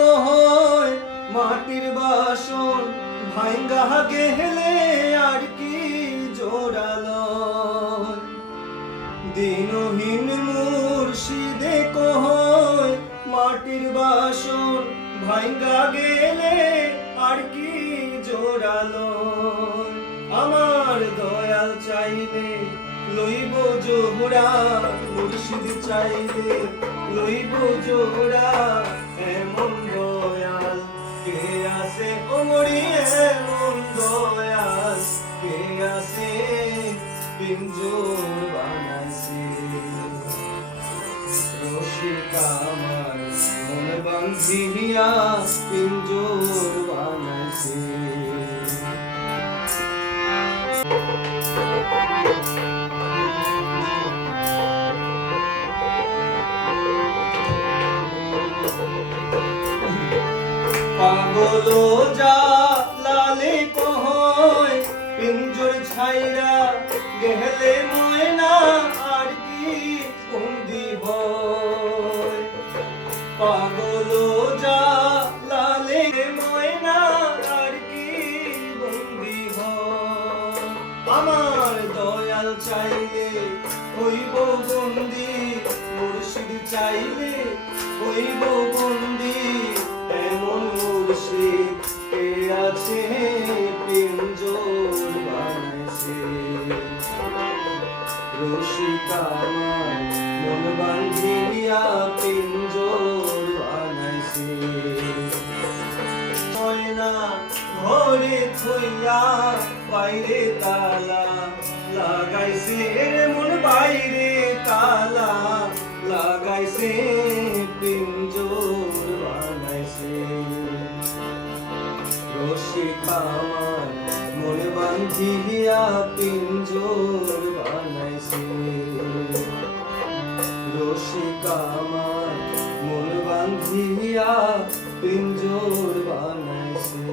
কহয় মাটির বাসন ভাঙ্গা গেলে আর কি জোড়ালো দিনহীন মুর্শিদে কহয় মাটির বাসন ভাঙ্গা গেলে আর কি জোড়ালো আমার দয়াল চাইলে লইব জোড়া মুর্শিদ চাইলে লইব জোড়া এমন দয়াল কে আছে ওমরি এমন দয়াল কে আছে পিঞ্জর বানাইছে রশিক আমার মন বান্ধিয়া পিঞ্জর বানাইছে পাগল যা লালে কহয় পিঞ্জর ছাইরা গেলে ময়না আর কি বন্দি হয় পাগল যা লালে ময়না আর কি বন্দি হয় আমার দয়াল চাইলে হইব বন্দি মুর্শিদ চাইলে হইব বন্দি এমন মুর্শিদ কে আছে পিঞ্জর বানাইছে রশিক আমার মন বান্ধিয়া পিঞ্জর বানাইছে ময়না ঘরে থইয়া বাইরে তালা লাগাইছে মন বাইরে তালা লাগাইছে পিঞ্জর বানাইছে রশিক আমার মন বান্ধিয়া পিঞ্জর বানাইছে রশিক আমার মন বান্ধিয়া পিঞ্জর বানাইছে।